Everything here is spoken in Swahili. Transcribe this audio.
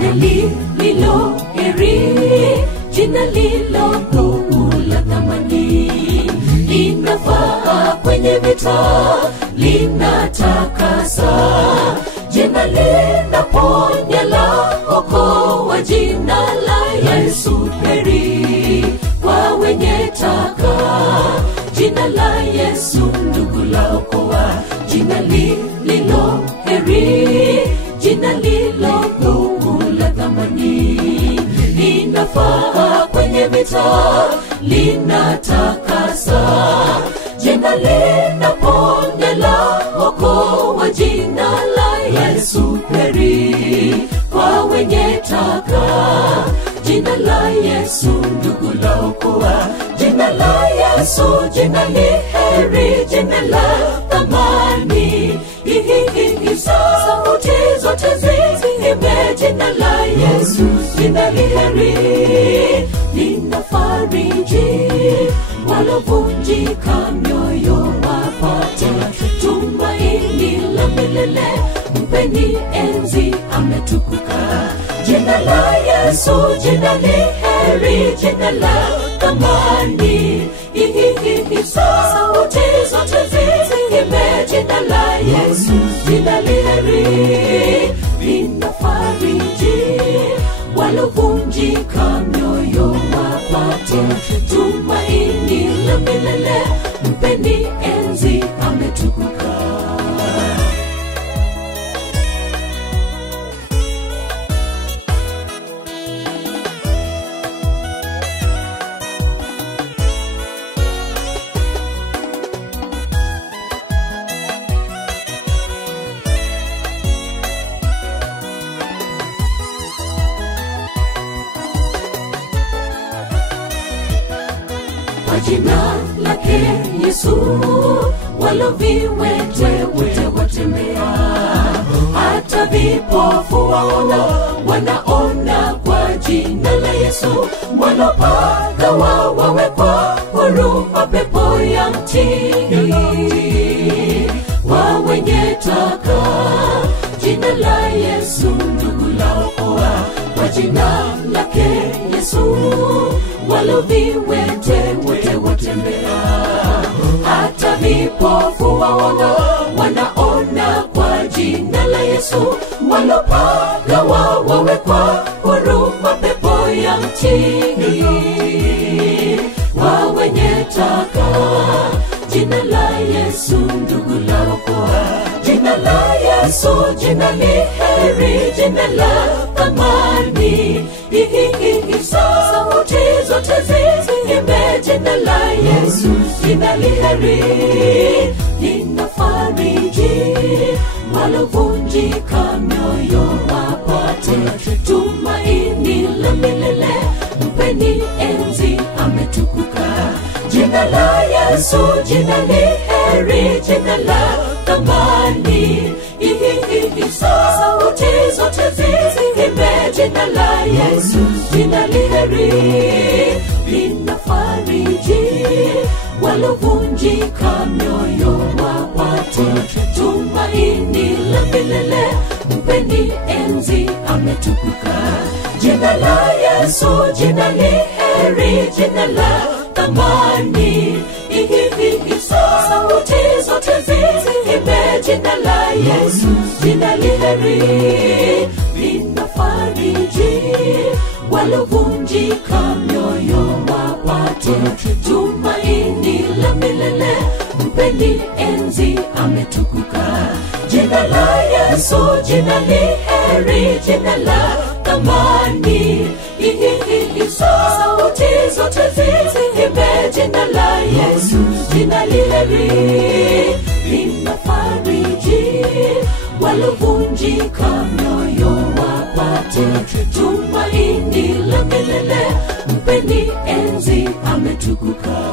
jina lilo heri, jina lilo kuu la thamani, linafaa kwenye vita, linatakasa, jina linaponya, laokoa, jina la Yesu heri kwa wenye taka, jina la Yesu ndugu laokoa, jina lilo heri, jina lilo kuu la thamani, linafaa kwenye vita, linatakasa, jina linaponya, laokoa, jina la Yesu heri kwa wenye taka, jina la Yesu ndugu laokoa, jina la Yesu, jina ni heri, jina la thamani, sauti zote ziimbe jina la Yesu, jina ni heri, linafariji walovunjika mioyo, wapate tumaini la milele, mpeni enzi ametukuka, jina la Yesu, jina ni heri, jina la thamani, sauti zote ziimbe jina la Yesu, jina ni heri, linafariji walovunjika mioyo, wapate tumaini la milele, mpeni enzi ametukuka. Jina lake Yesu waloviwete wote watembea, hata vipofu wanaona kwa jina la Yesu, walopaka wawekwa huru mapepo ya mtini, wenye taka, jina la Yesu ndugu laokoa, kwa jina lake Yesu waloviwete wote watembea, hata vipofu wanaona kwa jina la Yesu, walopaka wawekwa huru mapepo ya mtini, wenye taka, jina la Yesu ndugu laokoa, jina la Yesu, jina ni heri, jina la thamani, sauti zote ziimbe jina la Yesu, jina ni heri, linafariji walovunjika mioyo, wapate tumaini la milele, mpeni enzi ametukuka, jina la Yesu, jina ni heri, jina la thamani, sauti zote ziimbe jina la Yesu, jina ni heri, linafariji walovunjika mioyo, wapate tumaini la milele, mpeni enzi ametukuka, jina la Yesu, jina ni heri, jina la thamani, sauti zote ziimbe jina la Yesu, jina ni heri, linafariji walovunjika mioyo, wapate tumaini la milele, mpeni enzi ametukuka, jina la Yesu, jina ni heri, jina la thamani, sauti zote ziimbe jina la Yesu, jina ni heri, linafariji walovunjika mioyo, wapate tumaini la milele, mpeni enzi ametukuka.